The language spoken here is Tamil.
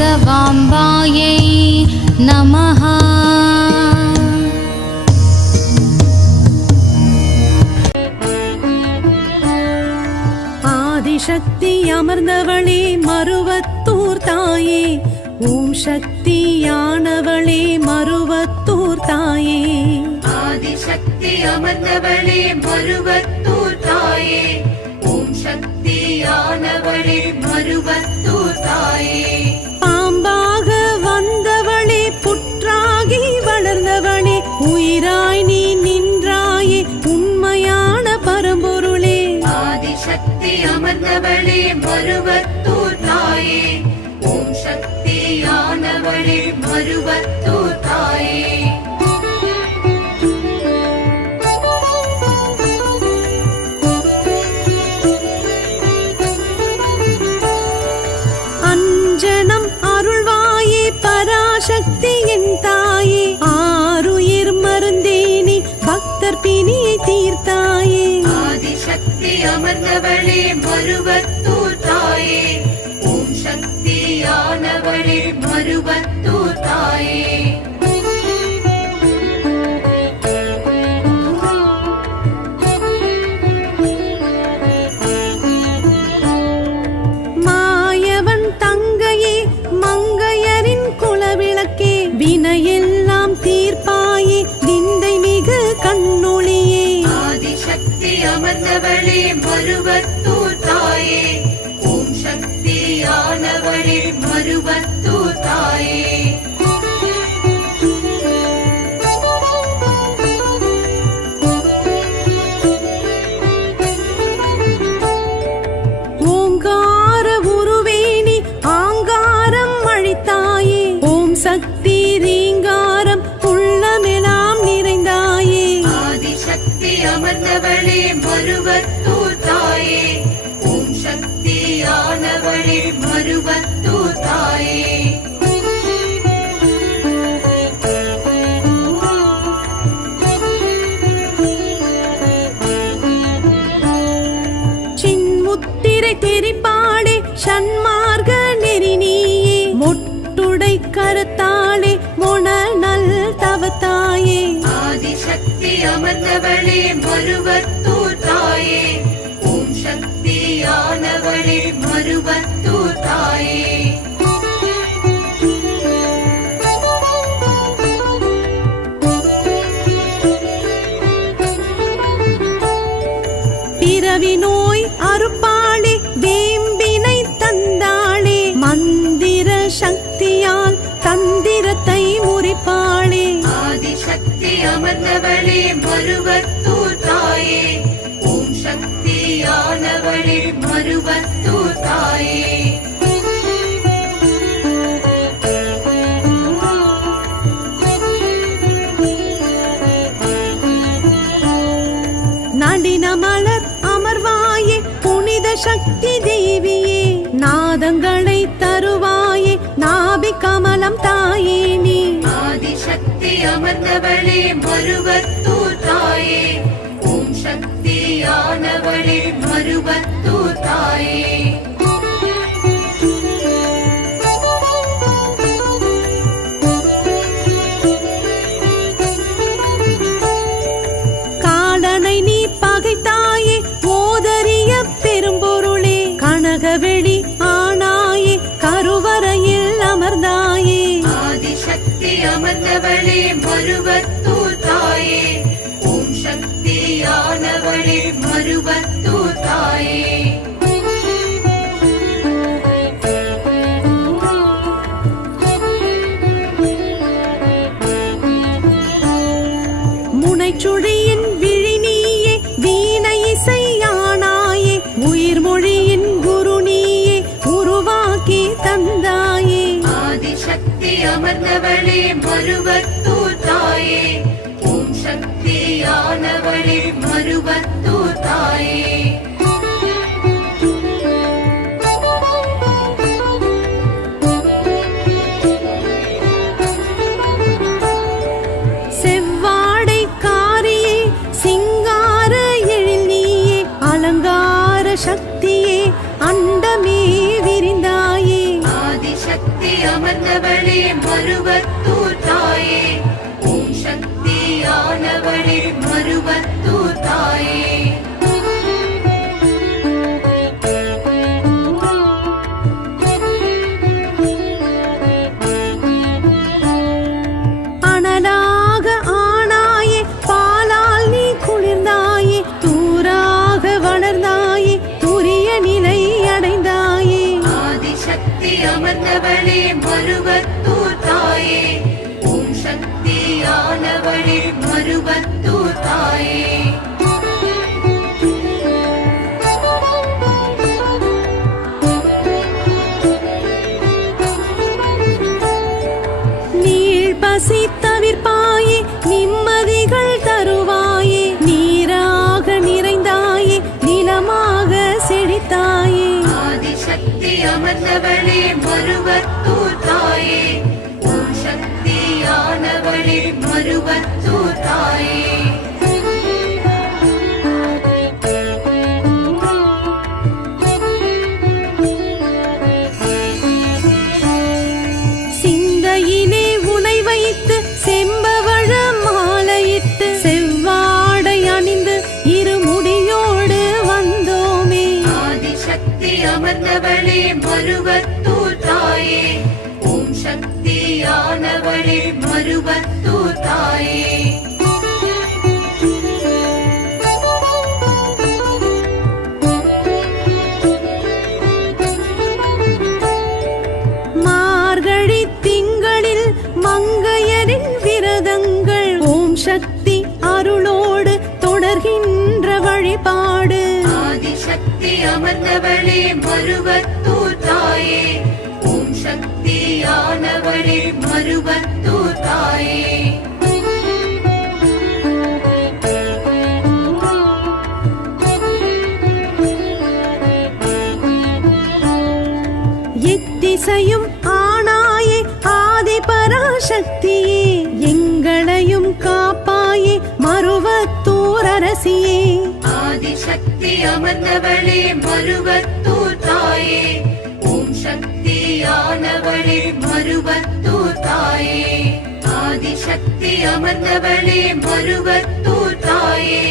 वासवाम्बायै नमः। ஆதிசக்தி அமர்ந்தவளே மருவத்தூர் தாயே, ஓம் சக்தியானவளே மருவத்தூர் தாயே. ஆதிசக்தி அமர்ந்தவளே மருவத்தூர் தாயே, ஓம் சக்தியானவளே மருவத்தூர் தாயே. பாம்பாக வந்தவளே புற்றாகி வளர்ந்தவளே, உயிராய் நீ நின்றாயே உண்மையான பரம்பொருளே. ஆதிசக்தி அமர்ந்தவளே மருவத்தூர் தாயே, ஓம் சக்தியானவளே மருவத்தூர் தாயே. சக்தியின் தாயே, ஆருயிர் மருந்தேனி பக்தர் பிணியை தீர்த்தாயே. ஆதிசக்தி அமர்ந்தவளே மருவத்தூர் தாயே, ஓம் சக்தியானவளே மருவத்தூர் தாயே. மாயவன் தங்கையே மங்கையரின் குலவிளக்கே, வினையெல்லாம் தீர்ப்பாயே விந்தை மிகு கண்ணொளியே. ஆதிசக்தி அமர்ந்தவளே மருவத்தூர் தாயே, ஓம் சக்தியானவளே மருவத்தூர் தாயே. ஓங்கார உருவேணி ஆங்காரம் அழித்தாயே, ஓம் சக்தி ரீங்காரம் உள்ளமெல்லாம் நிறைந்தாயே. ஆதிசக்தி அமர்ந்தவளே மருவத்தூர் தாயே, ஓம் சக்தியானவளே மருவத்தூர் தாயே. சின்முத்திரை தெரிப்பாளே சன்மார்க்க நெறி நீயே, மொட்டுடை கருத்தாளே மொணநல் தவத்தாயே. ஆதிசக்தி அமர்ந்தவளே மருவத்தூர் தாயே, ஓம் சக்தியானவளே மருவத்தூர் தாயே. பிறவி நோய் அறுப்பாளே வேம்பினை தந்தாளே, மந்திர சக்தியால் தந்திரத்தை முறிப்பாளே. ஆதிசக்தி அமர்ந்தவளே மருவத்தூர் தாயே, ஓம் சக்தியானவளே மருவத்தூர் தாயே. நடின மலர் அமர்வாயே புனித சக்தி தேவியே, நாதங்களை தருவாயே நாபி கமலம் தாயே நீ. ஆதிசக்தி அமர்ந்தவளே மருவத்தூர் தாயே, ஓம் சக்தியானவளே மருவத்தூர் தாயே. காலனை நீ பகைத்தாயே ஓதரிய பெரும்பொருளே, கனகவெளி ஆனாயே கருவறையில் அமர்ந்தாயே. ஆதிசக்தி அமர்ந்தவளே மருவத்தூர் தாயே, ஓம் சக்தியானவளே மருவத்தூர் தாயே. முனைச்சுழியின் விழி நீயே வீணை இசையானாயே, உயிர் மொழியின் குரு நீயே உருவாக்கி தந்தாயே. ஆதிசக்தி அமர்ந்தவளே மருவத்தூர் தாயே, ஓம் சக்தியானவளே மருவத்தூர் தாயே. செவ்வாடை காரியே சிங்கார எழில் நீயே, அலங்கார சக்தியே அண்டமே விரிந்தாயே. ஆதிசக்தி அமர்ந்தவளே மருவத்தூர் தாயே ஓம் சக்தியானவளே மருவத்தூர் தாயே அனலாக ஆனாயே பாலால் நீ குளிர்ந்தாயே தூராக வளர்ந்தாயே துரிய நிலை அடைந்தாயே ஆதிசக்தி அமர்ந்தவளே மருவத்தூர் தாயே ஓம் சக்தியானவளே மருவத்தூர் தாயே நீள் பசி தவிர்ப்பாயே நிம்மதிகள் தருவாயே நீராக நிறைந்தாயே நிலமாக செழித்தாயே ஆதிசக்தி அமர்ந்தவளே மருவத்தூர் தாயே ஓம் சக்தியானவளே மருவத்தூர் தாயே சிந்தையிலே உனை வைத்து செம்பவழ மாலையிட்டு செவ்வாடை அணிந்து இருமுடியோடு வந்தோமே ஆதிசக்தி அமர்ந்தவளே மருவத்தூர் தாயே ஓம் சக்தியானவளே மருவத்தூர் தாயே மார்கழி திங்களில் மங்கையரின் விரதங்கள் ஓம் சக்தி அருளோடு தொடர்கின்ற வழிபாடு ஆதிசக்தி அமர்ந்தவளே மருவத்தூர் தாயே ஓம் சக்தியானவளே மருவத்தூர் தாயே எத்திசையும் ஆனாயே ஆதி பராசக்தியே எங்களையும் காப்பாயே மருவத்தூர் அரசியே ஆதிசக்தி அமர்ந்தவளே மருவத்தூர் தாயே ஓம் சக்தியானவளே மருவத்தூர் தாயே ஆதிசக்தி அமர்ந்தவளே மருவத்தூர் தாயே